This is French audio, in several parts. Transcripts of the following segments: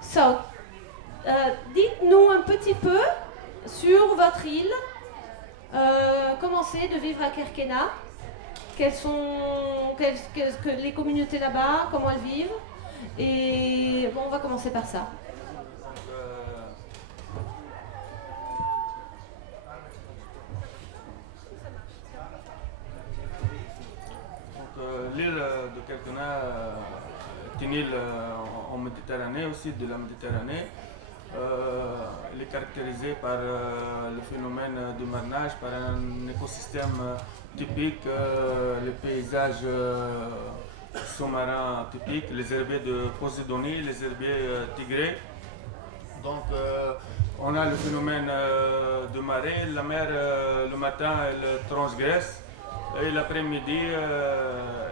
So, dites-nous un petit peu sur votre île. Comment c'est de vivre à Kerkena? Qu'est-ce que les communautés là-bas, comment elles vivent? Et bon, on va commencer par ça. L'île de Kerkena est une île en Méditerranée, au sud de la Méditerranée. Elle est caractérisée par le phénomène de marnage, par un écosystème typique, les paysages sous-marins typiques, les herbiers de Posidonie, les herbiers tigrés. Donc on a le phénomène de marée. La mer le matin elle transgresse et l'après-midi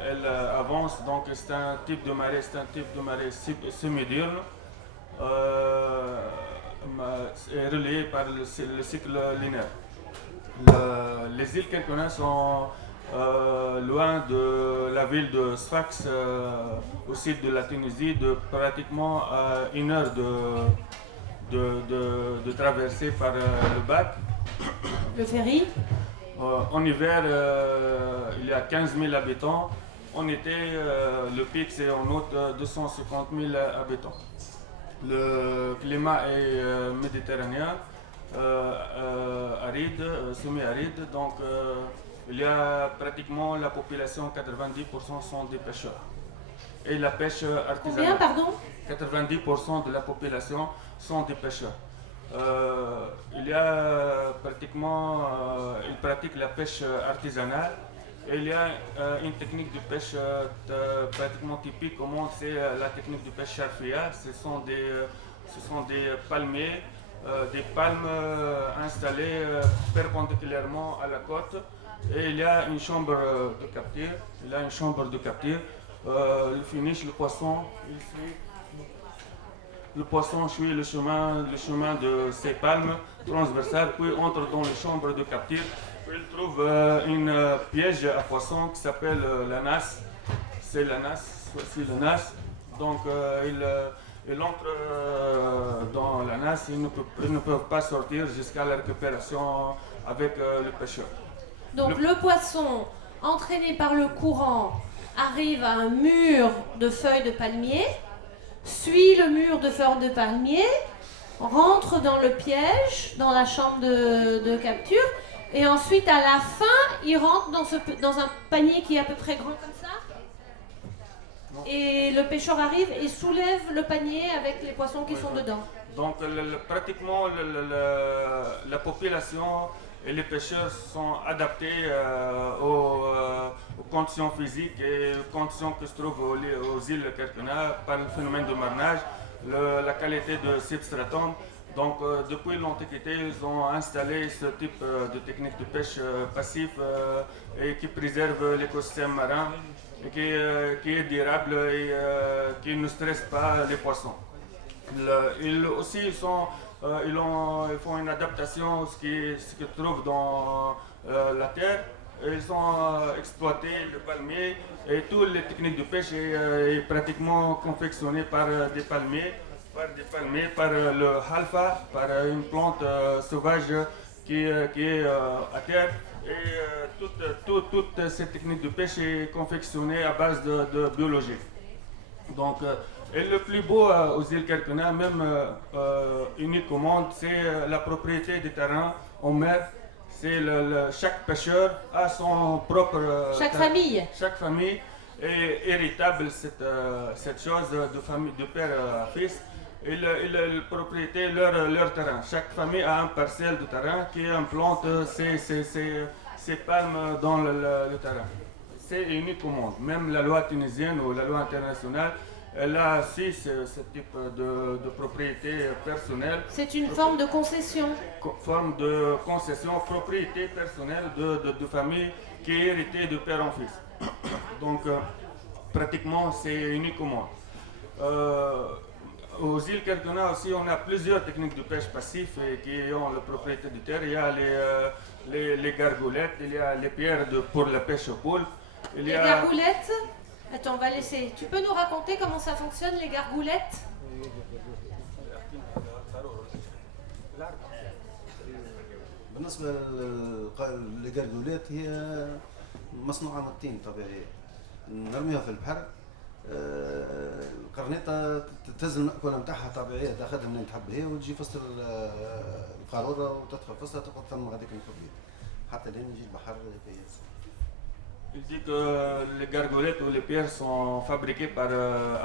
elle avance. Donc c'est un type de marée, semi-diurne. Est relié par le cycle linéaire. Les îles Kerkena sont loin de la ville de Sfax, au sud de la Tunisie, de pratiquement 1 heure de traversée par le bac. Le ferry. En hiver, il y a 15 000 habitants. En été, le pic c'est en août 250 000 habitants. Le climat est méditerranéen, aride, semi-aride, donc il y a pratiquement la population, 90% sont des pêcheurs. Et la pêche artisanale. Combien, pardon? 90% de la population sont des pêcheurs. Il y a pratiquement, ils pratiquent la pêche artisanale. Et il y a une technique de pêche pratiquement typique au monde, c'est la technique de pêche charfia. Ce sont des palmiers, des palmes installées perpendiculairement à la côte. Et il y a une chambre de capture. Le finish, le poisson, ici. Le poisson suit le chemin de ces palmes transversales, puis entre dans les chambres de capture. Il trouve une piège à poisson qui s'appelle la nasse. C'est la nasse, voici la nasse. Donc il entre dans la nasse, ils ne peuvent pas sortir jusqu'à la récupération avec le pêcheur. Donc le poisson, entraîné par le courant, arrive à un mur de feuilles de palmier, suit le mur de feuilles de palmier, rentre dans le piège, dans la chambre de capture, et ensuite à la fin, il rentre dans un panier qui est à peu près grand comme ça. Et le pêcheur arrive et soulève le panier avec les poissons qui sont dedans. Donc pratiquement la population et les pêcheurs sont adaptés aux conditions physiques et aux conditions que se trouvent aux îles Kerkena par le phénomène de marnage, la qualité de substratum. Donc depuis l'Antiquité, ils ont installé ce type de technique de pêche passif et qui préserve l'écosystème marin et qui est durable et qui ne stresse pas les poissons. Ils font une adaptation à ce qu'ils trouvent dans la terre. Ils ont exploité le palmier et toutes les techniques de pêche est pratiquement confectionnées par des palmiers, par le halfa, par une plante sauvage qui est à terre. Et toute cette technique de pêche est confectionnée à base de biologie. Donc, et le plus beau aux îles Kerkena, même unique au monde, c'est la propriété des terrains en mer. C'est chaque pêcheur a son propre Chaque famille est héritable cette chose de famille, de père à fils. Et le propriété leur terrain. Chaque famille a un parcelle de terrain qui implante ses palmes dans le terrain. C'est unique au monde. Même la loi tunisienne ou la loi internationale, elle a aussi ce type de propriété personnelle. C'est une forme de concession. Forme de concession, propriété personnelle de famille qui est héritée de père en fils. Donc, pratiquement, c'est unique au monde. Aux îles Kerkena aussi, on a plusieurs techniques de pêche passif qui ont la propriété de terre. Il y a les gargoulettes, il y a les pierres pour la pêche aux poules. Les gargoulettes, Attends, on va laisser. Tu peux nous raconter comment ça fonctionne, les gargoulettes? بالنسبة للجرجولات هي مصنوعة من الطين طبيعية نرميها في البحر. القرنيطة تهز المأكولة نتاعها طبيعية تاخذها منين تحب هي وتجي في وسط القارورة وتدخل في وسطها تقعد ثم غاديك نكبيها حتى لين يجي البحر يبيز. Il dit que les gargolettes ou les pierres sont fabriquées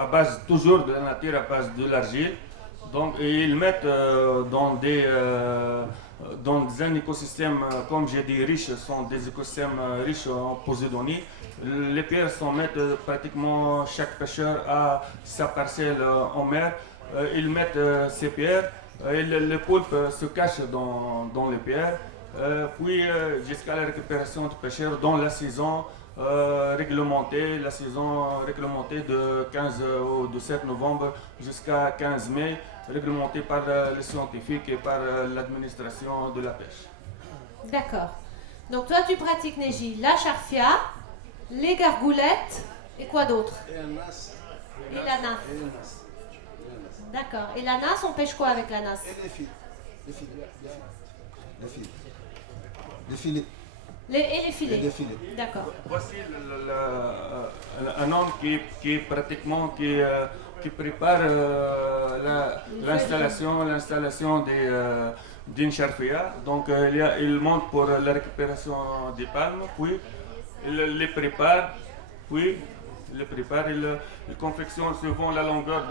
à base toujours de la nature, à base de l'argile. Donc ils mettent dans un écosystème, comme j'ai dit, riches, sont des écosystèmes riches en posidonie. Les pierres sont mettent pratiquement chaque pêcheur a sa parcelle en mer. Ils mettent ces pierres et les poulpes se cachent dans les pierres. Puis jusqu'à la récupération du pêcheur dans la saison réglementée, de 15 ou de 7 novembre jusqu'à 15 mai, réglementée par les scientifiques et par l'administration de la pêche. D'accord. Donc toi tu pratiques Neji, la charfia, les gargoulettes et quoi d'autre? Et la nas. D'accord. Et la nas, on pêche quoi avec la nas? Et les filets. Et les filets. D'accord. Voici un homme qui pratiquement qui prépare l'installation d'une charfia. Donc il monte pour la récupération des palmes, puis il les prépare, puis il confectionne suivant la longueur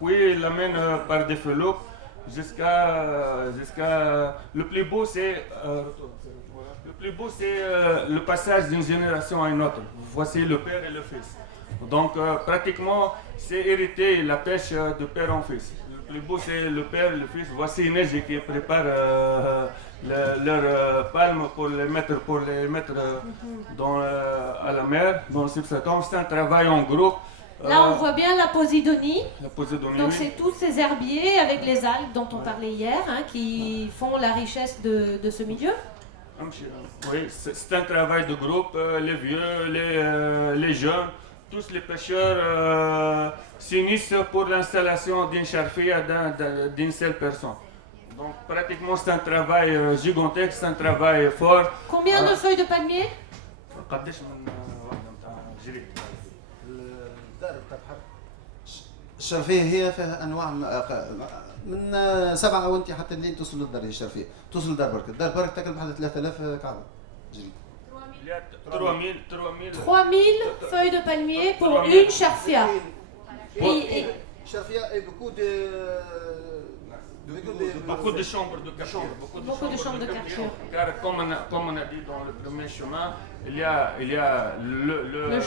puis il l'amène par des felots jusqu'à le plus beau c'est le passage d'une génération à une autre. Voici le père et le fils. Donc pratiquement c'est hérité la pêche de père en fils. Le plus beau c'est le père et le fils. Voici Neji qui prépare leurs palmes pour les mettre à la mer, dans le substratum. C'est un travail en groupe. Là on voit bien la posidonie. Donc oui. c'est tous ces herbiers avec les algues dont on parlait hier, qui font la richesse de ce milieu. Oui, c'est un travail de groupe, les vieux, les jeunes, tous les pêcheurs s'unissent pour l'installation d'une charfia d'une seule personne. Donc pratiquement c'est un travail gigantesque, c'est un travail fort. Combien de feuilles de palmier? الشرفية هي فيها أنواع من 7 وانت حتى الليل توصل للدار. هي الشرفية توصل لدار برك. الدار برك تاكل بحال 3000 كعبة جري. 3000 feuilles de palmier pour une charfia. Charfia et beaucoup de chambres de capture. Beaucoup de chambres de capture. Car comme on a dit dans le premier chemin, il y a le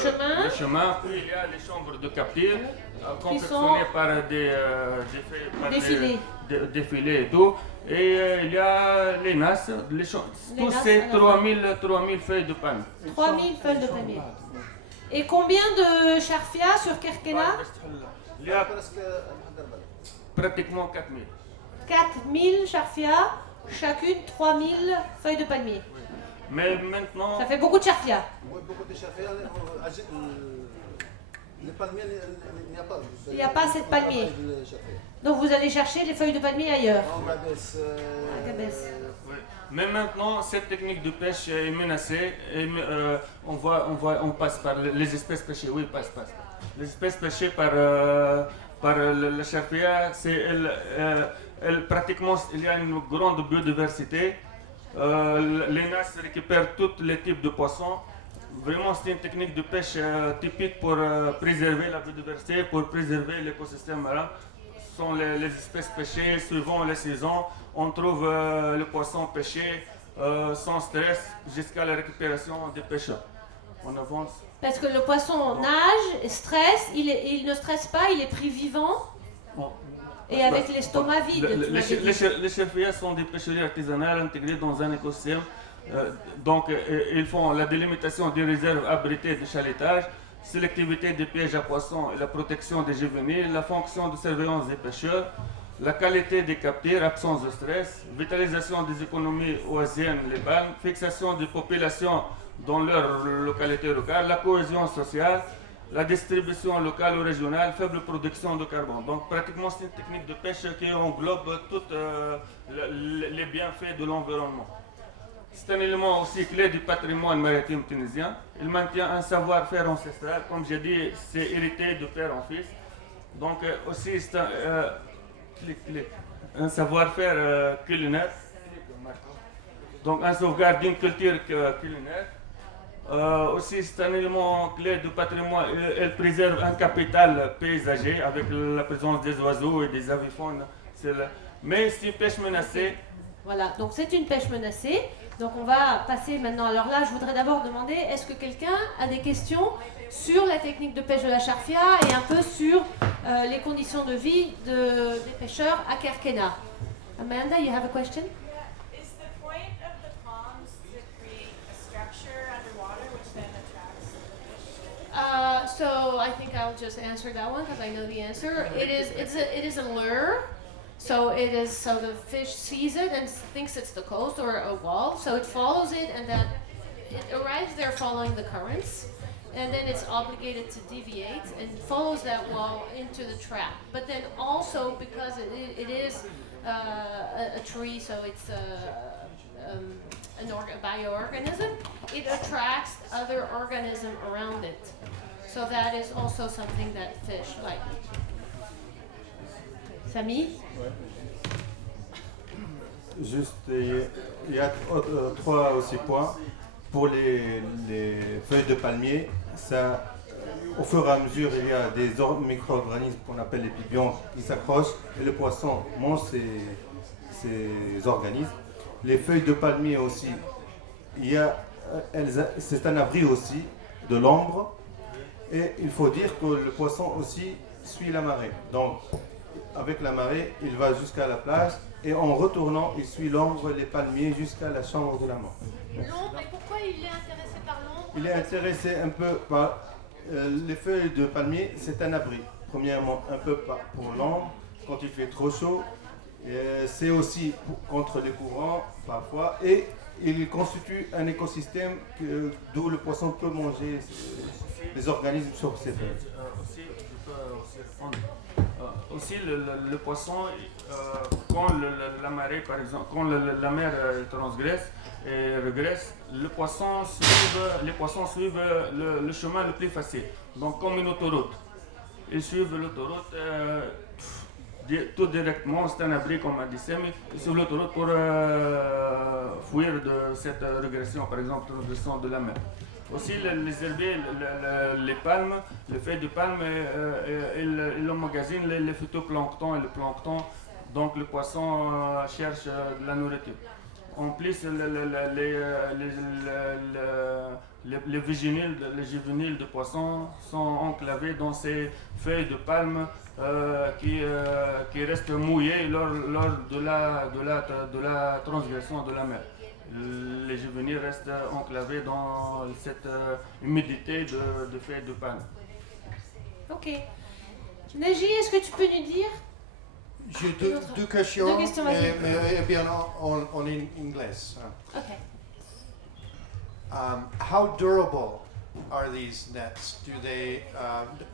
chemin, puis il y a les chambres de capture confectionnées par des filets et tout. Et il y a les nas, tous ces 3000 feuilles de palme. 3000 feuilles de palmier. Et combien de charfia sur Kerkena? Il y a pratiquement 4000. 4000 charfia, chacune 3000 feuilles de palmier. Mais maintenant... Ça fait beaucoup de charfia. Beaucoup de charfia. Les palmiers, il n'y a pas assez de palmiers. Donc vous allez chercher les feuilles de palmier ailleurs. À Gabès. Oui. Mais maintenant, cette technique de pêche est menacée. Et, on passe par les espèces pêchées. Oui, passe. Les espèces pêchées par la charfia, pratiquement, il y a une grande biodiversité. Les nas récupèrent tous les types de poissons. Vraiment, c'est une technique de pêche typique pour préserver la biodiversité, pour préserver l'écosystème marin. Ce sont les espèces pêchées suivant les saisons. On trouve le poisson pêché sans stress jusqu'à la récupération des pêcheurs. On avance. Parce que le poisson nage, stresse, il ne stresse pas, il est pris vivant. Et avec l'estomac vide. Les charfias sont des pêcheries artisanales intégrées dans un écosystème. Donc, ils font la délimitation des réserves abritées de chalutage, sélectivité des pièges à poissons et la protection des juvéniles, la fonction de surveillance des pêcheurs, la qualité des captures, absence de stress, vitalisation des économies oasiennes, les palmes, fixation des populations dans leur localité locale, la cohésion sociale, la distribution locale ou régionale, faible production de carbone. Donc pratiquement c'est une technique de pêche qui englobe tous les bienfaits de l'environnement. C'est un élément aussi clé du patrimoine maritime tunisien. Il maintient un savoir-faire ancestral, comme j'ai dit, c'est hérité de père en fils. Donc aussi c'est un savoir-faire culinaire. Donc un sauvegarde d'une culture culinaire. Aussi c'est un élément clé du patrimoine. Elle préserve un capital paysager avec la présence des oiseaux et des aviphones. Mais c'est une pêche menacée. Voilà, donc c'est une pêche menacée. Donc on va passer maintenant. Alors là, je voudrais d'abord demander, est-ce que quelqu'un a des questions sur la technique de pêche de la charfia et un peu sur les conditions de vie des pêcheurs à Kerkena? Amanda, you have a question? Is the point of the ponds to create a structure underwater which then attracts the fish? So I think I'll just answer that one because I know the answer. It is a lure. So the fish sees it and thinks it's the coast or a wall, so it follows it and then it arrives there following the currents, and then it's obligated to deviate and follows that wall into the trap. But then also because it is a tree, so it's a bioorganism, it attracts other organisms around it. So that is also something that fish like. Samy? Juste, il y a trois aussi points. Pour les feuilles de palmier, ça, au fur et à mesure, il y a des micro-organismes qu'on appelle les pibiontes qui s'accrochent et le poisson mange ces organismes. Les feuilles de palmier aussi, c'est un abri aussi de l'ombre et il faut dire que le poisson aussi suit la marée. Donc, avec la marée, il va jusqu'à la plage et en retournant, il suit l'ombre, les palmiers jusqu'à la chambre de la mort. L'ombre, et pourquoi il est intéressé par l'ombre? Il est intéressé un peu par les feuilles de palmier, c'est un abri. Premièrement, un peu pour l'ombre, quand il fait trop chaud. C'est aussi contre les courants, parfois. Et il constitue un écosystème d'où le poisson peut manger les organismes sur ses feuilles. Aussi le poisson, quand la marée par exemple, quand la mer transgresse et regresse, les poissons suivent le chemin le plus facile. Donc comme une autoroute. Ils suivent l'autoroute tout directement, c'est un abri comme a dit Samy, ils suivent l'autoroute pour fuir de cette régression, par exemple, de régression de la mer. Aussi les herbiers, les palmes, les feuilles de palme, ils emmagasinent les phytoplanctons et le plancton, donc le poisson cherche de la nourriture. En plus, les juvéniles de poissons sont enclavés dans ces feuilles de palme qui restent mouillées lors de la transgression de la mer. Les juvéniles restent enclavés dans cette humidité de feuilles de palme. Ok. Naji, est-ce que tu peux nous dire? J'ai deux questions, Deux questions, vas-y. mais bien en anglais. Ok. How durable are these nets?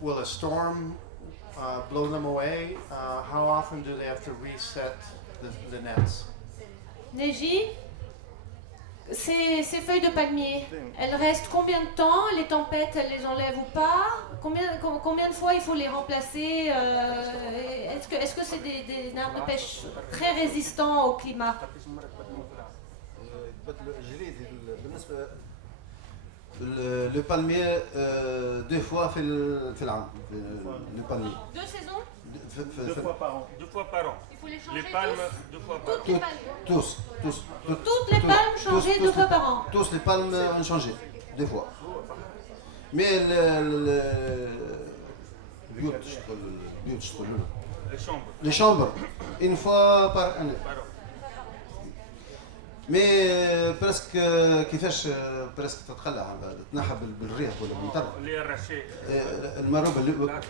Will a storm blow them away? How often do they have to reset the nets? Neji, ces feuilles de palmier, elles restent combien de temps? Les tempêtes, elles les enlèvent ou pas? Combien de fois il faut les remplacer? Est-ce que c'est des arbres de pêche très résistants au climat? Le palmier deux fois في العام le palmier. Deux saisons? Deux fois par an. 2 fois par an. Il faut les changer Les palmes, 2 fois par an. toutes les palmes. Toutes Les palmes changées 2 fois par an. Tous les palmes ont changé, 2 fois. Mais les chambres, une fois par année. مي برسك كيفاش برسك تتخلع تنحى بالريح ولا بالمطر اللي الرشيد المروبه اللي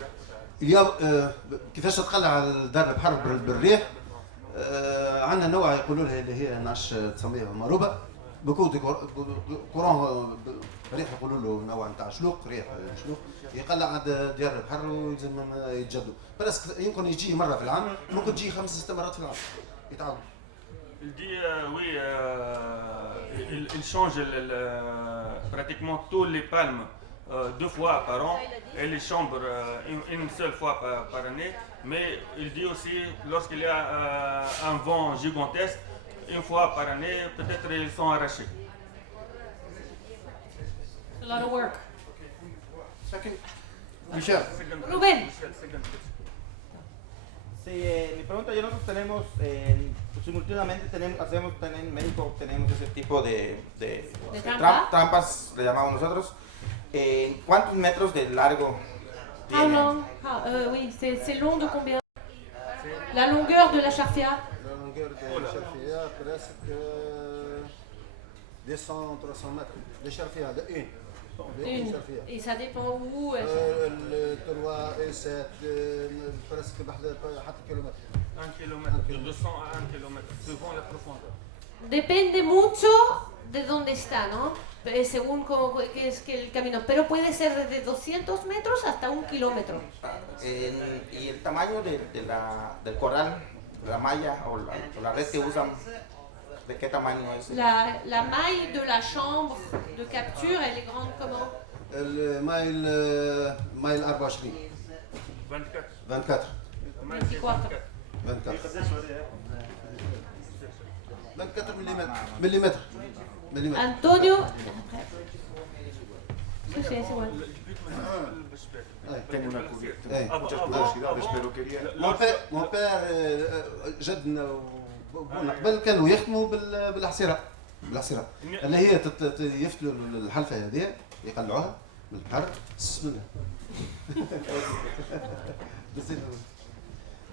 اليوم كيفاش تتخلع الدار البحر بالريح عندنا نوع يقولوا لها اللي هي نعش تسميها مروبه بكو دي كورون ريح يقولوا له نوع نتاع شلوق ريح شلوق يقلع عند ديار البحر ويلزم يتجدوا بس يمكن يجي مره في العام ممكن تجي 5-6 مرات في العام يتعاود. Il dit oui, il change pratiquement tous les palmes 2 fois par an et les chambres une seule fois par année. Mais il dit aussi lorsqu'il y a un vent gigantesque, une fois par année, peut-être ils sont arrachés. A lot of work. Second, Michelle. Rubén. Sí, mi pregunta, yo nosotros tenemos, simultáneamente en México tenemos ese tipo de trampa? trampas, le llamamos nosotros. ¿Cuántos metros de largo How tienen? long? Oui, c'est long de combien? La longueur de la charfia? La longueur de Charfia presque 200-300 mètres. De Charfia, de une. Une. Et ça dépend où. Le 3 et 7 presque حتى كيلومتر. 1 kilomètre, de 200 à 1 kilomètre, suivant la profondeur. Depende mucho de dónde está, ¿no? Según cómo que es que el camino. Pero puede ser desde 200 metros hasta 1 kilómetro. Y el tamaño del corral, la malla o la red que usan, ¿de qué tamaño es? La maille de la chambre de capture, elle est grande comment? المايل مايل 24 24. 24 24. 24 مليمتر مليمتر. Antonio. Sí, sí, es igual. Tengo una curiosidad, Eh. muchas curiosidades, pero quería... مون بير جدنا وبونا قبل كانوا يخدموا بالحصيره اللي هي يفتلوا الحلفه هذه يقلعوها من البحر منها.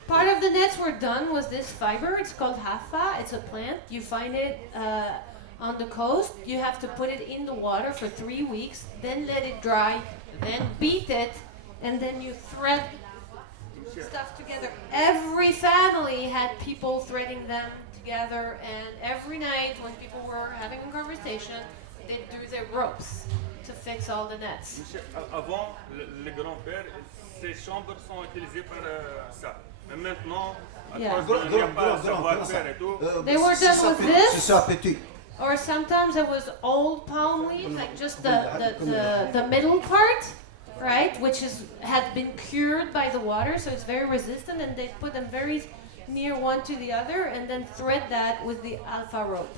Part of the nets were done was this fiber. It's called hafa. It's a plant. You find it on the coast. You have to put it in the water for 3 weeks, then let it dry, then beat it, and then you thread stuff together. Every family had people threading them together, and every night when people were having a conversation, they'd do their ropes to fix all the nets. Avant, les grands-pères, ces chambres sont utilisées par ça. Mais maintenant, à Yeah. cause de il n'y a pas de savoir-faire et tout, They were done with this. C'est ça petit. Or sometimes it was old palm leaf, like just the middle part, right, which had been cured by the water, so it's very resistant, and they put them very near one to the other, and then thread that with the alpha rope.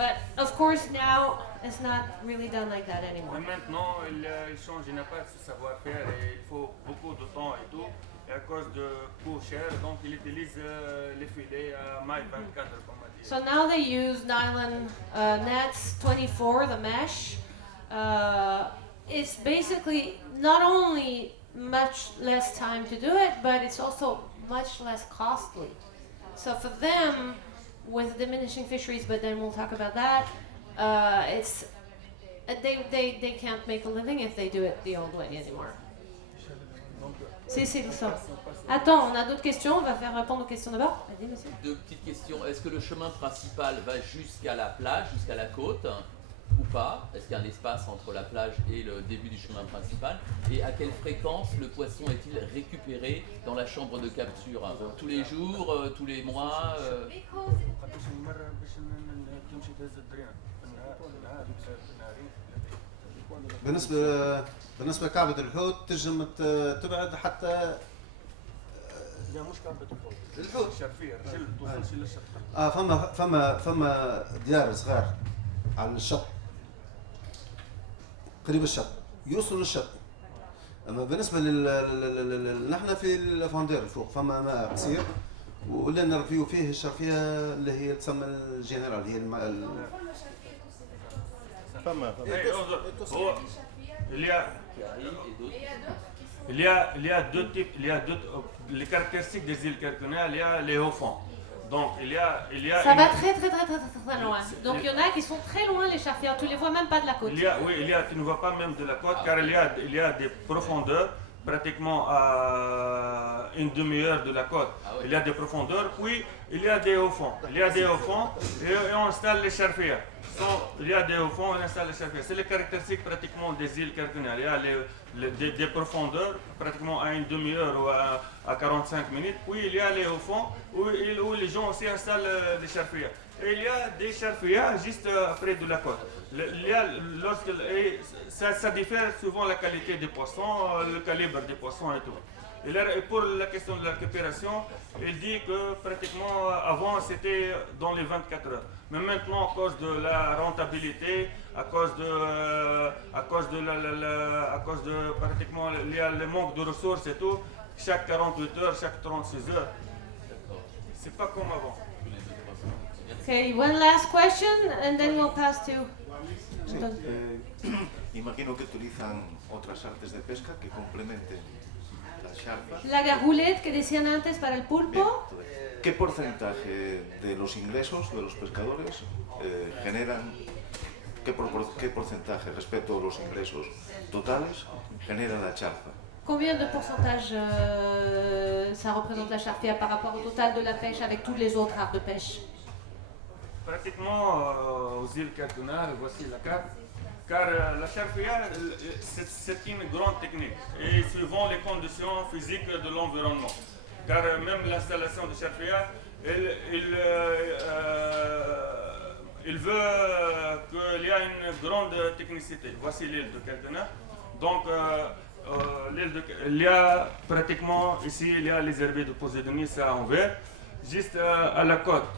But of course now it's not really done like that anymore. mais maintenant, il change, il n'a pas ce savoir-faire et il faut beaucoup de temps et tout. Et à cause de coûts chers, donc il utilise les filets à maille 24, comme on dit. So now they use nylon nets 24, the mesh. It's basically not only much less time to do it, but it's also much less costly. So for them, with diminishing fisheries, but then we'll talk about that, it's they can't make a living if they do it the old way anymore. C'est ça. Attends, on a d'autres questions, on va faire répondre aux questions d'abord. Vas-y, monsieur. Deux petites questions. Est-ce que le chemin principal va jusqu'à la plage, jusqu'à la côte, ou pas? Est-ce qu'il y a un espace entre la plage et le début du chemin principal? Et à quelle fréquence le poisson est-il récupéré dans la chambre de capture? Tous les jours, tous les mois بالنسبه لكعبه الحوت تنجم تبعد حتى لا مش كعبة الحوت. الحوت الشرفية الرجل توصلش للشط. فما ديار صغار على الشط قريب الشط يوصلوا للشط. اما بالنسبه نحن في الفاندير فوق فما ماء قصير واللي نرفيو فيه الشرفيه اللي هي تسمى الجنرال هي فما هو il y a deux types, les caractéristiques des îles Kerkuna, il y a les hauts fonds. Donc il y a Ça va très loin. Donc il y en a qui sont très loin les charfières, tu les vois même pas de la côte. Tu ne vois pas même de la côte car il y a des profondeurs pratiquement à une demi-heure de la côte. Il y a des profondeurs, puis il y a des hauts-fonds. Il y a des hauts-fonds et on installe les charfias. Il y a des hauts-fonds, on installe les charfias. C'est les caractéristiques pratiquement des îles Kerguelen. Il y a des profondeurs, pratiquement à une demi-heure ou à 45 minutes. Puis il y a les hauts-fonds où les gens aussi installent des charfias. Et il y a des charfias juste près de la côte. Ça diffère souvent la qualité des poissons, le calibre des poissons et tout. Et pour la question de la récupération, il dit que pratiquement avant c'était dans les 24 heures. Mais maintenant, à cause de la rentabilité, à cause de pratiquement il y a le manque de ressources et tout, chaque 48 heures, chaque 36 heures, c'est pas comme avant. Okay, one last question and then we'll pass to... Sí, imagino que utilizan otras artes de pesca que complementen las charpas. La gargoulette que decían antes para el pulpo. ¿Qué porcentaje de los ingresos de los pescadores generan, qué porcentaje respecto a los ingresos totales genera la charpa? Combien de pourcentage ça représente la charfia par rapport au total de la pêche avec tous les autres arts de pêche? Pratiquement aux îles Kerguelen, voici la carte. Car la charfia, c'est une grande technique et suivant les conditions physiques de l'environnement. Car même l'installation de charfia, il veut qu'il y ait une grande technicité. Voici l'île de Kerguelen. Donc, il y a pratiquement ici, il y a les herbiers de Posidonie, ça en vert. Juste à la côte,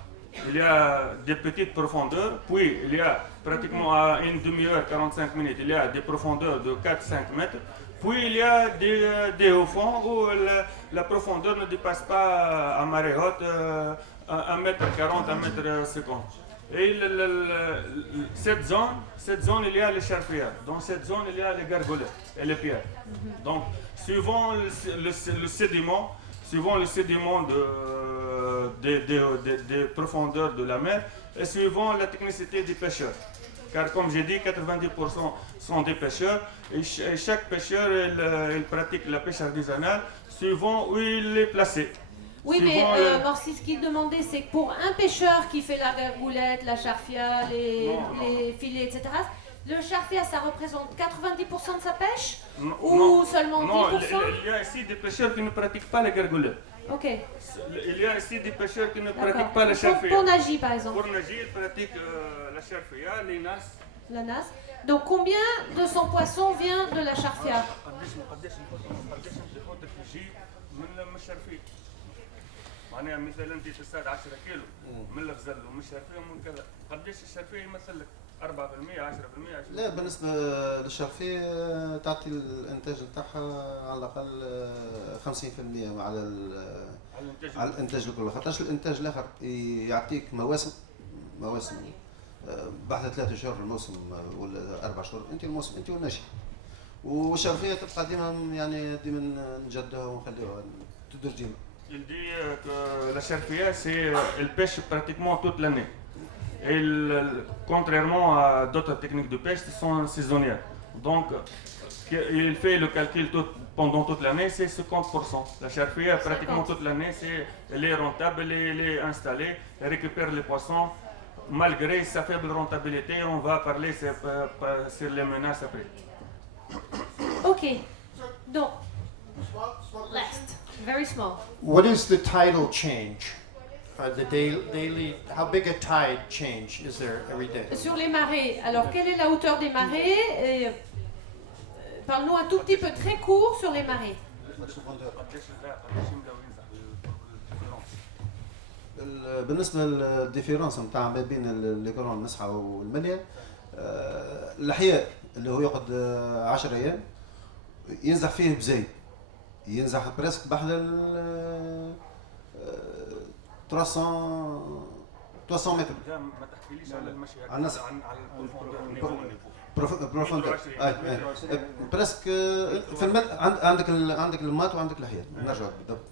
il y a des petites profondeurs, puis il y a pratiquement à une demi-heure, 45 minutes, il y a des profondeurs de 4-5 mètres, puis il y a des hauts fonds où la profondeur ne dépasse pas à marée haute 1m40, 1m50. Et cette zone, il y a les charfias. Dans cette zone, il y a les gargoulettes et les pierres. Donc, suivant le sédiment, des profondeurs de la mer et suivant la technicité des pêcheurs. Car comme j'ai dit, 90% sont des pêcheurs et chaque pêcheur il pratique la pêche artisanale suivant où il est placé. Oui, mais Morsi, ce qu'il demandait, c'est que pour un pêcheur qui fait la gargoulette, la charfia, les filets, etc., le charfia, ça représente 90% de sa pêche ou seulement 10%? Non, il y a ici des pêcheurs qui ne pratiquent pas la gargoulette. Ok. Il y a ici des pêcheurs qui ne pratiquent pas la charfia. Pour Nagy, par exemple. Pour Nagy, ils pratiquent la charfia, les nas. La nas. Donc combien de son poisson vient de la charfia? معناها مثلا انت تصطاد 10 كيلو من الغزل ومن الشرفيه ومن كذا، قداش الشرفيه يمثل لك 4%، 10%؟ لا، بالنسبه للشرفيه تعطي الانتاج نتاعها على الاقل 50% على الانتاج الكل، خاطرش الانتاج الاخر يعطيك مواسم بعد 3 شهور الموسم ولا 4 شهور انت الموسم انت والناشئ، والشرفيه تبقى ديما نجدوها ونخليوها تدور ديما. Il dit que la charfia, elle pêche pratiquement toute l'année. Et contrairement à d'autres techniques de pêche qui sont saisonnières. Donc, il fait le calcul pendant toute l'année, c'est 50%. La charfia, pratiquement toute l'année, elle est rentable, elle est installée, elle récupère les poissons. Malgré sa faible rentabilité, on va parler sur les menaces après. Ok. Donc, last. Very small. What is the tidal change? The daily, how big a tide change is there every day? Sur les marées, alors quelle est la hauteur des marées? Parle-nous un tout petit peu très court sur les marées. بالنسبه للديفيرونس نتاع ما بين الكرون المسحه والمليا، الاحياء اللي هو يقعد 10 ايام ينزح فيه بزايد، ينزح بريسك بحذا 300 متر. ما تحكيليش على المشي عن بروفوندور بريسك في عندك المات وعندك الاحياء. نرجع بالضبط.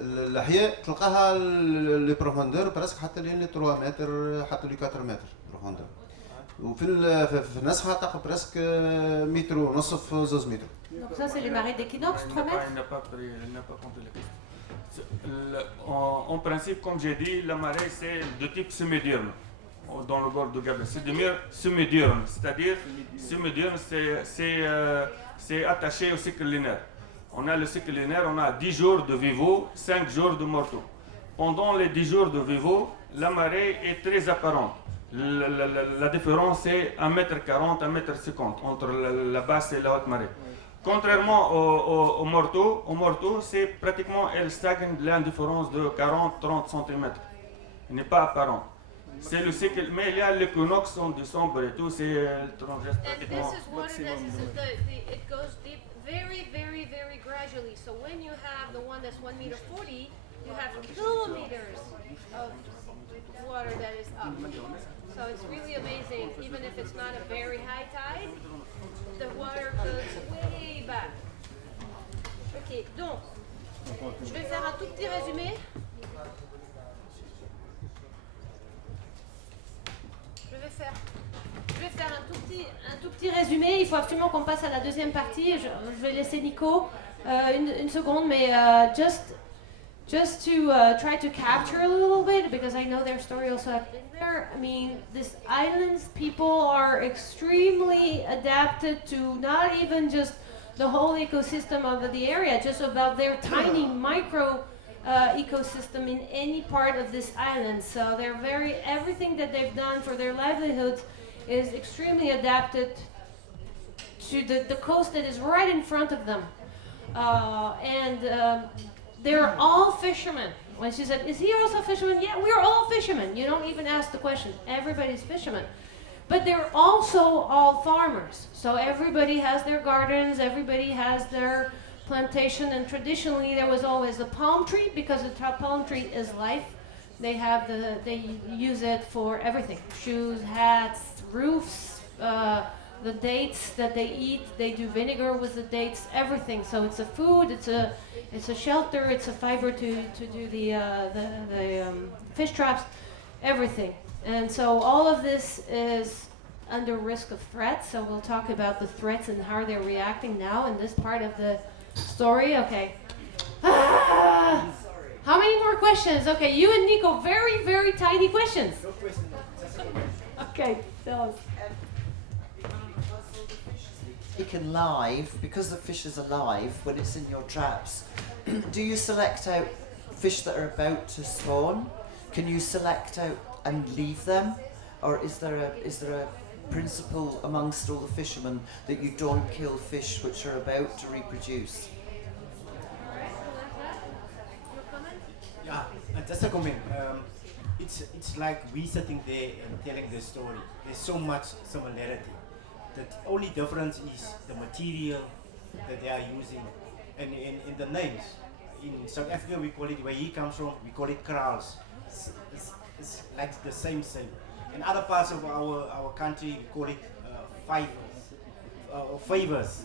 الاحياء تلقاها لي بروفوندور بريسك حتى لين 3 متر حتى ل 4 متر بروفوندور، وفي النسخه تاخذ بريسك متر ونصف 2 متر. Donc ça c'est les marées d'équinoxe, 3 mètres. Il n'a pas compté les questions. En principe, comme j'ai dit, la marée c'est de type semi-diurne dans le golfe de Gabon. C'est de semi-diurne, c'est-à-dire semi-diurne, c'est attaché au cycle lunaire. On a le cycle lunaire, on a 10 jours de vivo, 5 jours de morto. Pendant les 10 jours de vivo, la marée est très apparente. La différence est 1,40 m, 1,50 m entre la basse et la haute marée. Contrairement au morto, c'est pratiquement, elle stagne l'indifférence de 40-30 cm. Il n'est pas apparent. C'est le cycle, mais il y a l'équinoxe en décembre et tout, c'est le transgeste pratiquement. And this is water that it goes deep very, very, very gradually. So when you have the one that's 1,40 m, you have kilometers of water that is up. So it's really amazing, even if it's not a very high tide, the water goes way back. Ok, donc, je vais faire un tout petit résumé. Je vais faire un tout petit résumé. Il faut absolument qu'on passe à la deuxième partie. Je vais laisser Nico une seconde, mais just to try to capture a little bit, because I know their story also has been there. I mean, these islands, people are extremely adapted to not even just the whole ecosystem of the area, just about their tiny micro ecosystem in any part of this island. So everything that they've done for their livelihoods is extremely adapted to the coast that is right in front of them. They're all fishermen. When she said, is he also a fisherman? Yeah, we're all fishermen. You don't even ask the question. Everybody's fishermen. But they're also all farmers. So everybody has their gardens, everybody has their plantation, and traditionally there was always a palm tree, because the palm tree is life. They use it for everything. Shoes, hats, roofs, the dates that they eat, they do vinegar with the dates, everything. So it's a food, it's a shelter, it's a fiber to do the fish traps, everything. And so all of this is under risk of threat. So we'll talk about the threats and how they're reacting now in this part of the story. Okay. How many more questions? Okay, you and Nico, very, very tiny questions. No question, just a question. Okay, tell us. Taken live, because the fish is alive when it's in your traps, do you select out fish that are about to spawn? Can you select out and leave them? Or is there a principle amongst all the fishermen that you don't kill fish which are about to reproduce? Yeah, just a comment. It's like we sitting there and telling the story. There's so much similarity. The only difference is the material that they are using, and in the names. In South Africa, we call it, where he comes from, we call it kraals. It's like the same. In other parts of our country, we call it favors.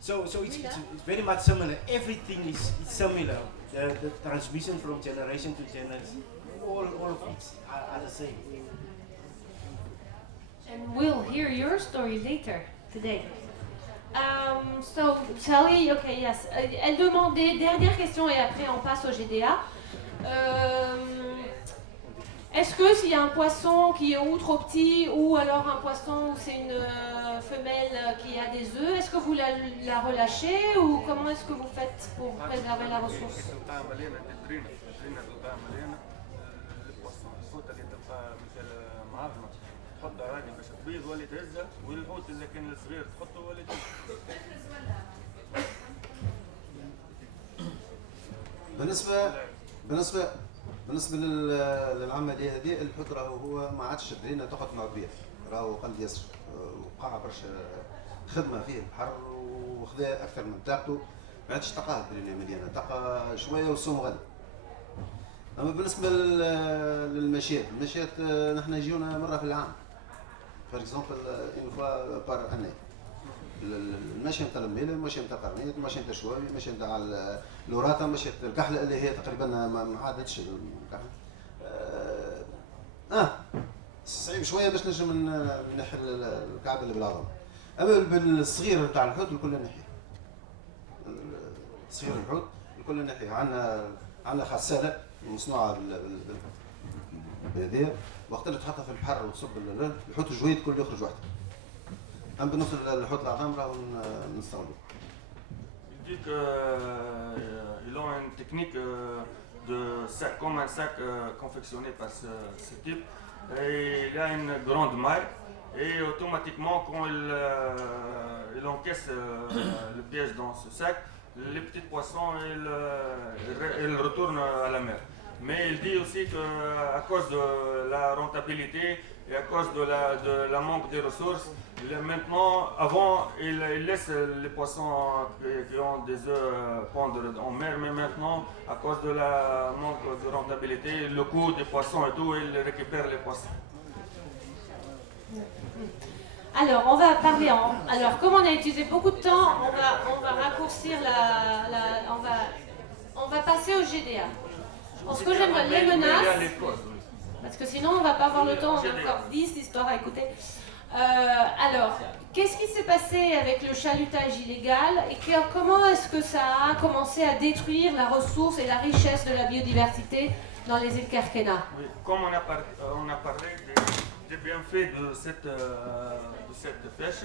So it's very much similar. Everything is similar. The transmission from generation to generation, all of it are the same. And we'll hear your story later today. So Sally, okay, yes. Elle demande des dernières questions et après on passe au GDA. Est-ce que s'il y a un poisson qui est ou trop petit, ou alors un poisson où c'est une femelle qui a des œufs, est-ce que vous la relâchez, ou comment est-ce que vous faites pour préserver la ressource? بالنسبه للعمليه هذه، الحوت راهو هو ما عادش الدرينه تقعد مع بيض، راهو قل ياسر، وقع برشا خدمه فيه البحر وخذا اكثر من طاقته، ما عادش تلقاه الدرينه مليانه، تلقى شويه والسوم غالي. اما بالنسبه للمشيات نحن يجيونا مره في العام، فور اكزومبل اون فوا بار اني. المشي نتاع الميله، المشي نتاع القرنيط، المشي نتاع الشواوي، المشي نتاع الوراثه، مشي الكحله اللي هي تقريبا ما عادتش الكحله. صعيب شويه باش نجم نحي الكعب اللي بالعظم. اما بالصغير نتاع الحوت الكل نحيه. صغير الحوت كل ناحيه. عندنا غساله مصنوعه بهذه، وقت اللي تحطها في البحر وتصب الحوت الجويد كله يخرج وحده. اما بالنسبه للحوت العظام راهو نستعملوه. Il dit qu'ils ont une technique de sac, comme un sac confectionné par ce type. Et il y a une grande maille et automatiquement quand il encaisse le piège dans ce sac, les petits poissons ils retournent à la mer. Mais il dit aussi qu'à cause de la rentabilité et à cause de la manque des ressources, maintenant, avant, il laisse les poissons qui ont des œufs pondre en mer, mais maintenant, à cause de la manque de rentabilité, le coût des poissons et tout, il récupère les poissons. Alors, on va parler alors, comme on a utilisé beaucoup de temps, on va raccourcir on va passer au GDA. Ce que j'aimerais, les menaces, parce que sinon on ne va pas avoir le temps, on a encore 10 histoires à écouter. Alors, qu'est-ce qui s'est passé avec le chalutage illégal et comment est-ce que ça a commencé à détruire la ressource et la richesse de la biodiversité dans les îles Kerkena? Oui, comme on a parlé des bienfaits de cette pêche,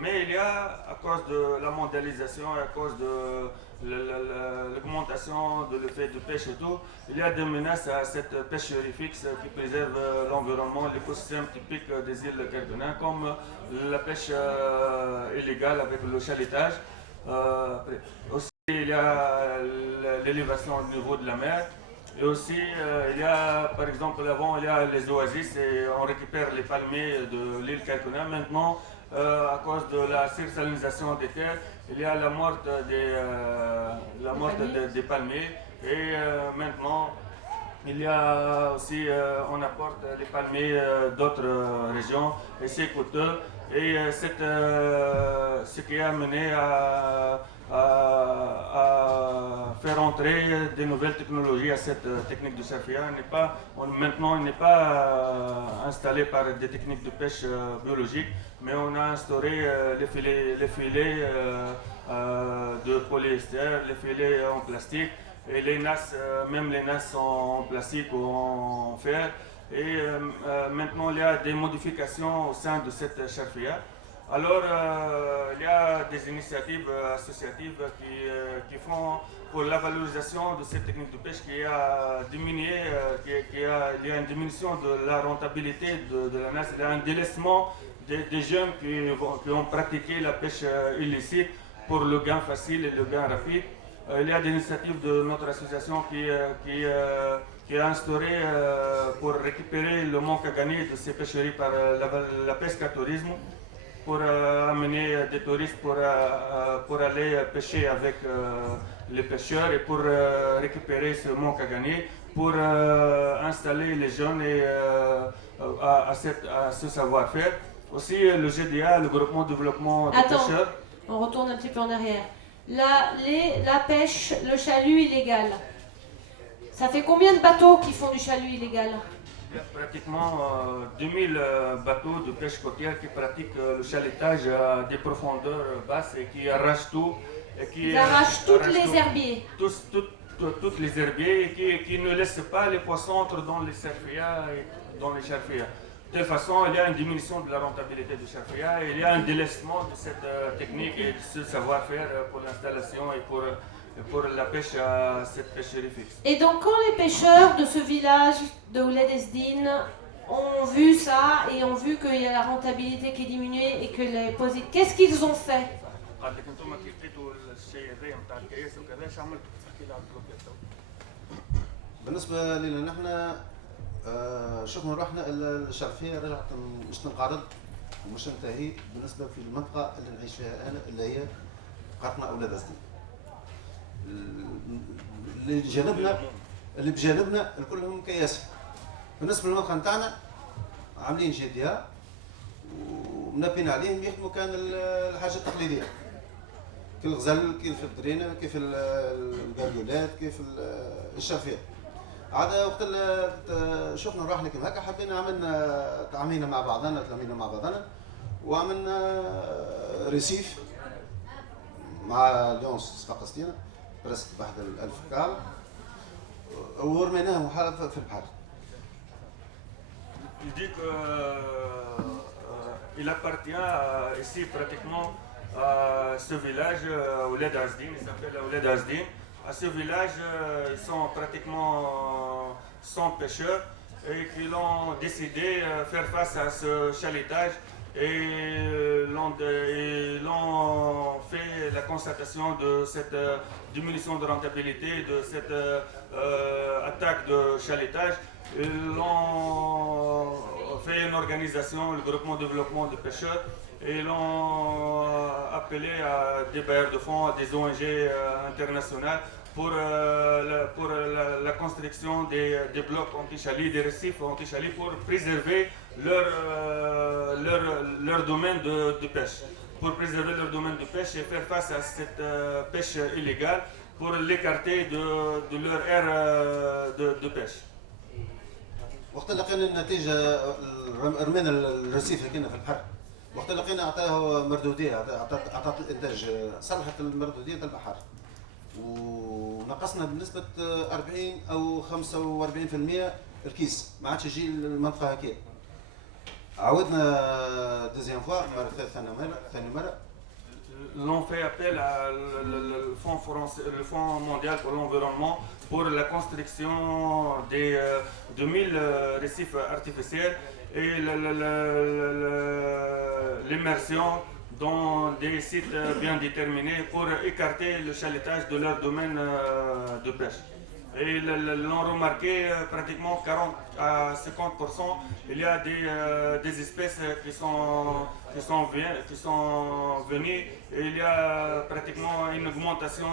mais il y a, à cause de la mondialisation, à cause de l'augmentation de l'effet de pêche et tout, il y a des menaces à cette pêcherie fixe qui préserve l'environnement, l'écosystème typique des îles Kerkena, comme la pêche illégale avec le chalutage. Aussi, il y a l'élévation au niveau de la mer. Et aussi, il y a, par exemple, avant, il y a les oasis et on récupère les palmiers de l'île Kerkena. Maintenant, à cause de la sursalinisation des terres, il y a la mort des palmiers. Et maintenant, il y a aussi, on apporte les palmiers d'autres régions et c'est coûteux. Et ce qui a mené à faire entrer de nouvelles technologies à cette technique de cerfia. Maintenant, il n'est pas installé par des techniques de pêche biologiques, mais on a instauré les filets de polyester, les filets en plastique, et les nasses, même les nasses sont en plastique ou en fer. Et maintenant, il y a des modifications au sein de cette cerfia. Alors, il y a des initiatives associatives qui font pour la valorisation de cette technique de pêche qui a diminué, il y a une diminution de la rentabilité de la nasse, il y a un délaissement des jeunes qui ont pratiqué la pêche illicite pour le gain facile et le gain rapide. Il y a des initiatives de notre association qui a instauré pour récupérer le manque à gagner de ces pêcheries par la pescatourisme, pour amener des touristes pour aller pêcher avec les pêcheurs et pour récupérer ce manque à gagner, pour installer les jeunes à ce savoir-faire. Aussi le GDA, le groupement de développement des pêcheurs. On retourne un petit peu en arrière. La pêche, le chalut illégal. Ça fait combien de bateaux qui font du chalut illégal? Il y a pratiquement 2000 bateaux de pêche côtière qui pratiquent le chalutage à des profondeurs basses et qui arrachent tout. Ils arrachent tous les herbiers. Toutes les herbiers et qui ne laissent pas les poissons entrer dans les cerfias. De telle façon, il y a une diminution de la rentabilité du cerfia et il y a un délaissement de cette technique et de ce savoir-faire pour l'installation et pour la pêche à cette pêcherie fixe. Et donc quand les pêcheurs de ce village de Ouled Esdin ont vu ça et ont vu qu'il y a la rentabilité qui est diminuée et que les positifs, qu'est-ce qu'ils ont fait? بالنسبة لنا نحن شفنا روحنا الشرفية رجعت مش تنقرض ومش تنتهي بالنسبة في المنطقة اللي نعيش فيها أنا اللي هي قرقنا أولاد أسدين. اللي بجانبنا كلهم كياسة. بالنسبة للمنطقة نتاعنا عاملين جديها ومنبهين عليهم يخدموا كان الحاجة التقليدية. كيف الغزل، كيف الدرينة، كيف القرقولات، كيف الشرفية. عاد وقت شفنا روحنا كيما هكا حبينا عملنا تعاملنا مع بعضنا وعملنا ريسيف مع ليونس صفاقسطينة برسك بواحد 1000 كعب ورميناهم في البحر. Il dit que il appartient ici pratiquement à ce village, Ouled Azdin, il s'appelle Ouled Azdin. À ce village, ils sont pratiquement 100 pêcheurs et qui l'ont décidé faire face à ce chalutage et l'ont fait la constatation de cette diminution de rentabilité, de cette attaque de chalutage. Ils ont fait une organisation, le groupement de développement de pêcheurs, et ils ont appelé à des bailleurs de fonds, à des ONG internationales pour la construction des blocs anti-chalis, des récifs anti-chalis pour préserver leur domaine de pêche. Pour préserver leur domaine de pêche et faire face à cette pêche illégale pour l'écarter de leur aire de pêche. وقت لقينا النتيجة رمينا الرصيف هكينا في البحر. وقت لقينا أعطاه مردودية، أعطت الإنتاج، صلحت المردودية البحر. ونقصنا بنسبة 40 أو 45% الكيس، ما عادش يجي المنطقة هكيا. عودنا دوزيام فوا مرة ثاني مرة. L'ont fait appel à le Fonds mondial pour l'environnement pour la construction de 1000 récifs artificiels et l'immersion dans des sites bien déterminés pour écarter le chalutage de leur domaine de pêche. Et l'ont remarqué pratiquement 40 à 50%. Il y a des espèces qui sont venues et il y a pratiquement une augmentation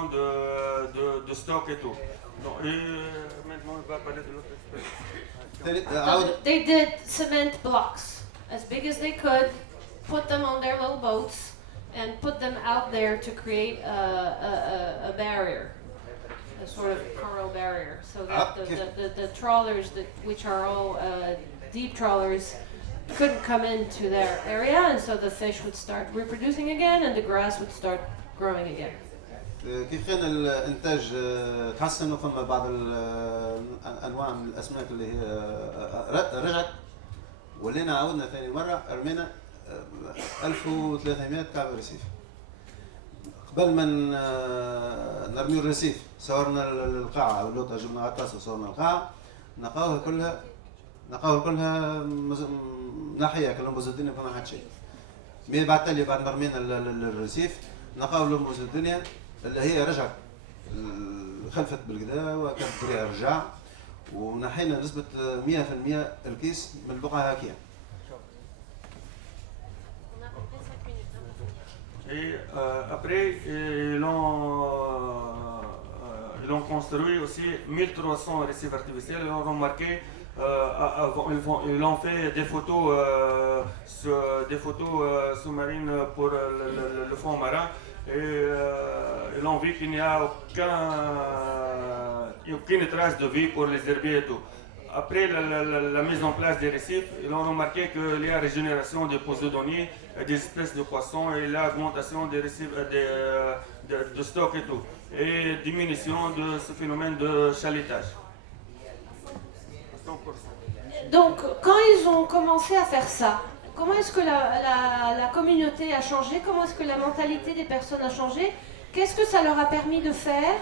de stock et tout. Donc, et maintenant, on va parler de l'autre espèce. They did cement blocks as big as they could, put them on their little boats, and put them out there to create a barrier. A sort of coral barrier, so that the trawlers, which are all deep trawlers, couldn't come into their area, and so the fish would start reproducing again, and the grass would start growing again. كيف كان الانتاج تحسن وفما بعض الانواع من الاسماك اللي هي رجعت ولينا عاودنا ثاني مره رمينا 1300 كعب رصيف. قبل ما نرميو الرصيف صورنا القاعة أو اللوطة، جبنا غطاس وصورنا القاعة، نقاوها كلها ناحية كلهم بوز الدنيا فما حد شيء. مي بعد تالي بعد ما رمينا الرصيف نقاو لهم بوز الدنيا اللي هي رجعت خلفت بالكدا وكانت طريقة رجع ونحينا نسبة 100% الكيس من البقعة هكيا. Et après, ils ont construit aussi 1300 récifs artificiels. Ils ont remarqué, ils ont fait des photos, sous-marines pour le fond marin. Et ils ont vu qu'il n'y a aucune trace de vie pour les herbiers et tout. Après la mise en place des récifs, ils ont remarqué qu'il y a régénération des posidonies, des espèces de poissons et l'augmentation des récifs, de stock et tout. Et diminution de ce phénomène de chalutage. Donc, quand ils ont commencé à faire ça, comment est-ce que la communauté a changé? Comment est-ce que la mentalité des personnes a changé? Qu'est-ce que ça leur a permis de faire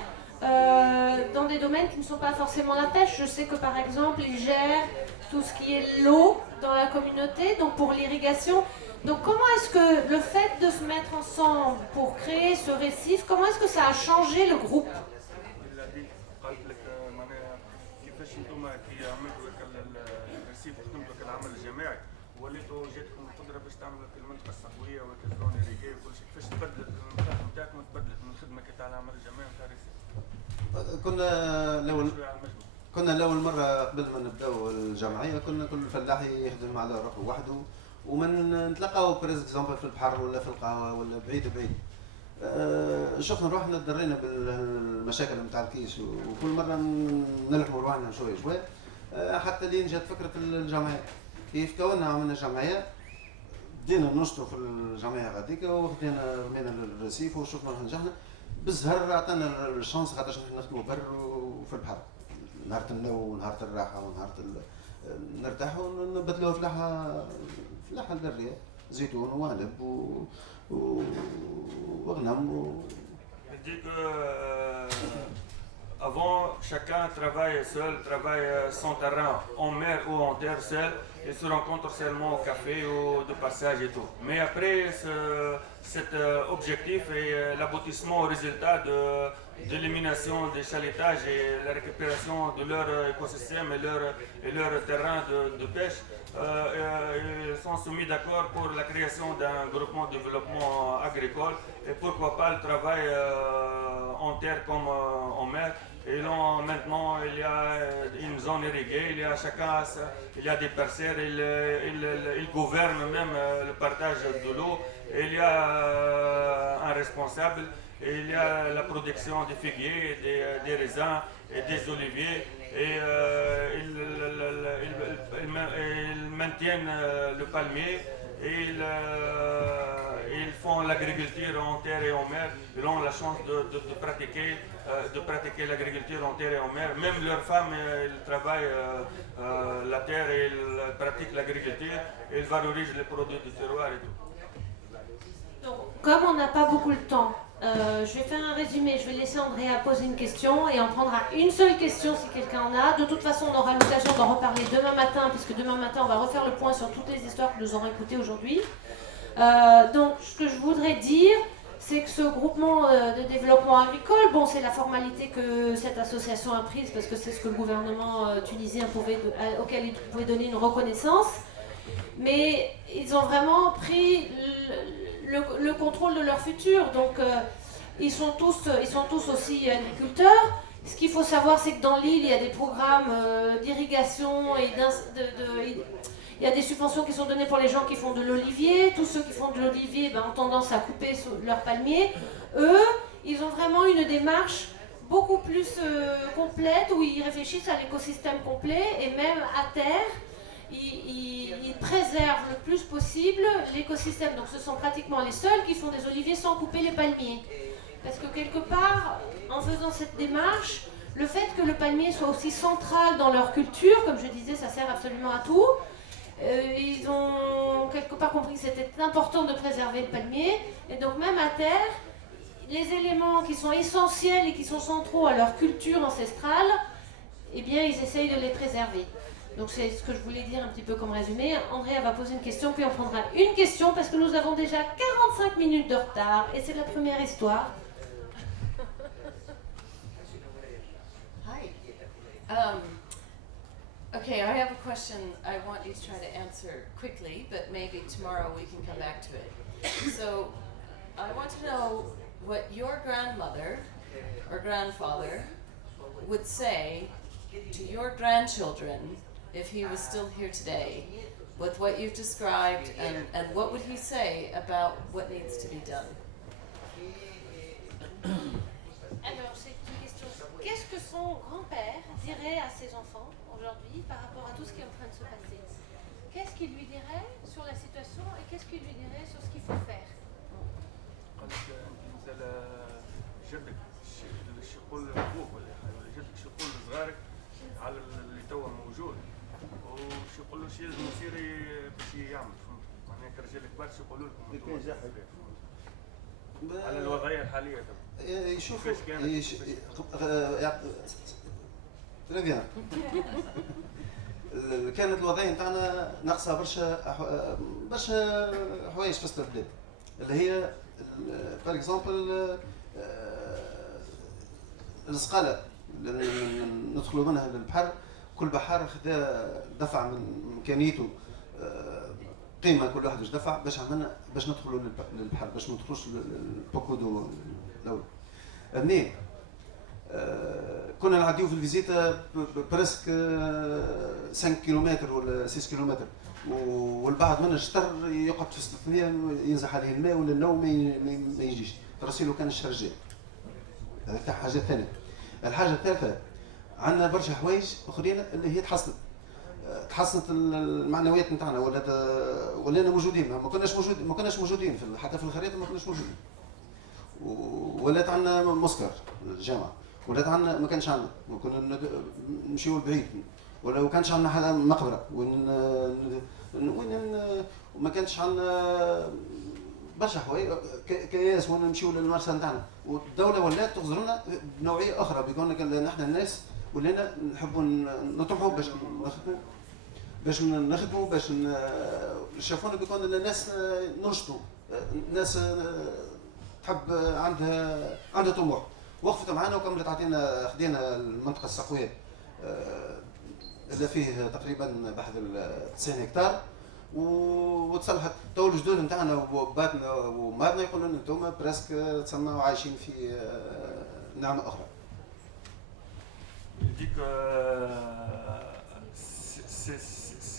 dans des domaines qui ne sont pas forcément la pêche? Je sais que par exemple, ils gèrent tout ce qui est l'eau dans la communauté, donc pour l'irrigation. Donc comment est-ce que le fait de se mettre ensemble pour créer ce récif, comment est-ce que ça a changé le groupe? كنا لأول مرة قبل ما نبداو الجمعية كنا كل فلاح يخدم على روحه وحده ومن نتلاقاو بريز اكزامبل في البحر ولا في القهوة ولا بعيد. شفنا روحنا تدرينا بالمشاكل نتاع الكيس وكل مرة نلحموا روحنا شوي حتى لين جات فكرة الجمعية. كيف كونا عملنا جمعية بدينا نشطوا في الجمعية غاديكا وخدينا رمينا الرصيف وشفنا نجحنا بالزهر عطانا الشانس خاطرش نخدموا بر وفي البحر، نهار النو ونهار الراحه ونهار نرتاحوا ونبدلوها في لحم البريه، زيتون وعنب وغنم Je dis que avant, chacun travaille seul, travaille son terrain en mer ou en terre seul, et se rencontre seulement au café ou de passage et tout. Mais après, cet objectif et l'aboutissement au résultat de l'élimination des chaletages et la récupération de leur écosystème et leur terrain de pêche, ils sont soumis d'accord pour la création d'un groupement de développement agricole et pourquoi pas le travail en terre comme en mer. Et là, maintenant, il y a une zone irriguée, il y a des parcelles, ils gouvernent même le partage de l'eau. Il y a un responsable, et il y a la production des figuiers, des raisins et des oliviers. Et ils maintiennent le palmier et ils font l'agriculture en terre et en mer. Ils ont la chance de pratiquer l'agriculture en terre et en mer. Même leurs femmes, ils travaillent la terre et ils pratiquent l'agriculture et ils valorisent les produits du terroir et tout. Donc, comme on n'a pas beaucoup le temps, je vais faire un résumé. Je vais laisser Andrea poser une question et on prendra une seule question si quelqu'un en a. De toute façon, on aura l'occasion d'en reparler demain matin, puisque demain matin, on va refaire le point sur toutes les histoires que nous aurons écoutées aujourd'hui. Donc, ce que je voudrais dire, c'est que ce groupement de développement agricole, bon, c'est la formalité que cette association a prise, parce que c'est ce que le gouvernement tunisien auquel il pouvait donner une reconnaissance. Mais ils ont vraiment pris le contrôle de leur futur. Donc, ils sont tous aussi agriculteurs. Ce qu'il faut savoir, c'est que dans l'île, il y a des programmes d'irrigation et il y a des subventions qui sont données pour les gens qui font de l'olivier. Tous ceux qui font de l'olivier ont tendance à couper leurs palmiers. Eux, ils ont vraiment une démarche beaucoup plus complète où ils réfléchissent à l'écosystème complet et même à terre. Ils préservent le plus possible l'écosystème. Donc ce sont pratiquement les seuls qui font des oliviers sans couper les palmiers. Parce que quelque part, en faisant cette démarche, le fait que le palmier soit aussi central dans leur culture, comme je disais, ça sert absolument à tout. Ils ont quelque part compris que c'était important de préserver le palmier. Et donc même à terre, les éléments qui sont essentiels et qui sont centraux à leur culture ancestrale, eh bien ils essayent de les préserver. Donc c'est ce que je voulais dire un petit peu comme résumé. Andrea va poser une question, puis on prendra une question parce que nous avons déjà 45 minutes de retard et c'est la première histoire. Hi. Okay, I have a question I want you to try to answer quickly, but maybe tomorrow we can come back to it. So I want to know what your grandmother or grandfather would say to your grandchildren if he was still here today, with what you've described, and what would he say about what needs to be done? Alors, c'est une question. Qu'est-ce que son grand-père dirait à ses enfants aujourd'hui par rapport à tout ce qui est en train de se passer? Qu'est-ce qu'il lui dirait sur la situation et qu'est-ce qu'il lui dirait sur ce qu'il faut faire? على اللي توه موجود وش يقولوا شيء لازم يصير باش يعمل فهمت معناها كرجال كبار شو يقولوا لكم على الوضعيه الحاليه يشوفوا كانت الوضعيه نتاعنا ناقصه برشا حوايج في وسط البلاد اللي هي بار اكزومبل السقاله ندخلوا منها للبحر. كل بحر خذا دفع من امكانيته قيمه كل واحد واش دفع باش ندخلوا للبحر باش ما ندخلوش للبوكودو الاول. هني كنا نعديو في الفيزيتا برسك 5 كيلومتر ولا 6 كيلومتر والبعض منا الشطر يقعد في الثنيه ينزح عليه الماء ولا النوم ما يجيش ترسيلو كان الشهر الجاي. هذا حاجه ثانيه. الحاجه الثالثه عندنا برشا حوايج اخرين اللي هي تحسنت المعنويات نتاعنا ولينا موجودين ما كناش موجودين حتى في الخريطه ما كناش موجودين ولات عندنا مسكر الجامعه، ولات عندنا ما كانش عندنا، كنا نمشيو لبعيد، ولا ما كانش عندنا حدا مقبره وما كانش عندنا برشا حوايج كياس وين نمشيو للمرسى نتاعنا، والدوله ولات تغزر لنا بنوعيه اخرى، بيقول لك نحن الناس ولينا نحبوا نطمحوا باش نخدموا باش شافونا بيكون الناس نشطوا، الناس تحب عندها طموح، وقفت معنا وكملت عطينا خدينا المنطقه السقويه اللي فيه تقريبا بحد 90 هكتار وتصلحت. تو الجدود نتاعنا وباتنا ومادنا يقولوا لنا انتم بريسك تسموا عايشين في نعمه اخرى.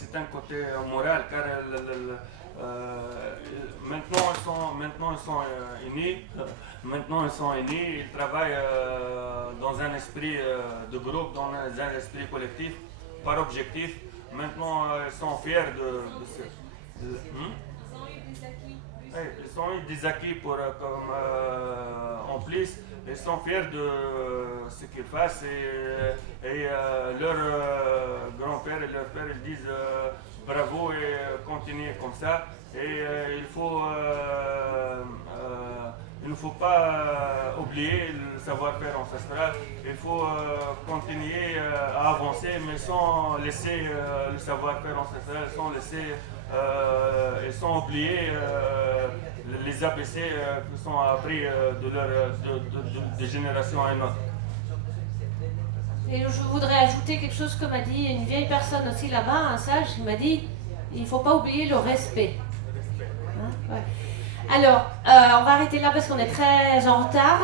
C'est un côté moral car maintenant ils sont unis, ils travaillent dans un esprit de groupe, dans un esprit collectif, par objectif. Maintenant ils sont fiers de ce. Ils ont eu des acquis pour, en plus, ils sont fiers de ce qu'ils fassent et leur grand-père et leur père ils disent bravo et continuez comme ça. Et il ne faut pas oublier le savoir-faire ancestral, il faut continuer à avancer mais sans laisser le savoir-faire ancestral, sans oublier les ABC qui sont appris de génération à une autre. Et je voudrais ajouter quelque chose que m'a dit une vieille personne aussi là-bas, un sage, qui m'a dit il ne faut pas oublier le respect. Hein, ouais. Alors, on va arrêter là parce qu'on est très en retard.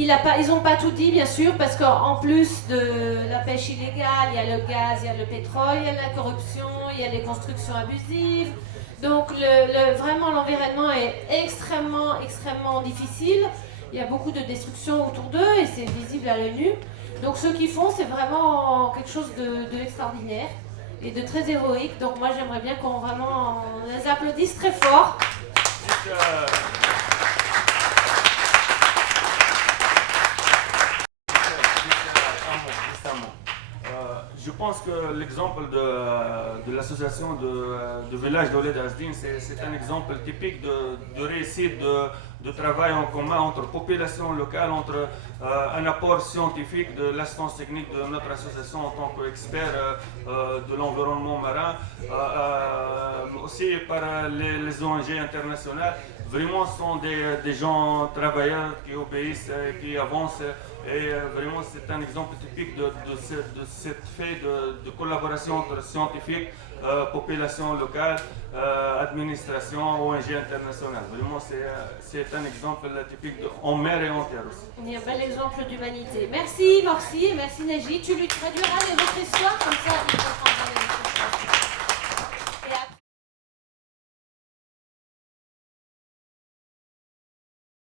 Ils n'ont pas tout dit, bien sûr, parce qu'en plus de la pêche illégale, il y a le gaz, il y a le pétrole, il y a la corruption, il y a les constructions abusives. Donc, vraiment, l'environnement est extrêmement difficile. Il y a beaucoup de destruction autour d'eux et c'est visible à l'œil nu. Donc, ce qu'ils font, c'est vraiment quelque chose de extraordinaire et de très héroïque. Donc, moi, j'aimerais bien qu'on les applaudisse très fort. Je pense que l'exemple de l'association de village d'Olé d'Asdin, c'est un exemple typique de réussite de travail en commun entre population locale, entre un apport scientifique de l'assistance technique de notre association en tant qu'expert de l'environnement marin, aussi par les ONG internationales. Vraiment, ce sont des gens travailleurs qui obéissent, qui avancent. Et vraiment, c'est un exemple typique de cette fait de collaboration entre scientifiques, population locale, administration, ONG internationale. Vraiment, c'est un exemple typique en mer et en terre aussi. Il y a un bel exemple d'humanité. Merci Morsi et merci Neji. Tu lui traduiras les autres histoires comme ça.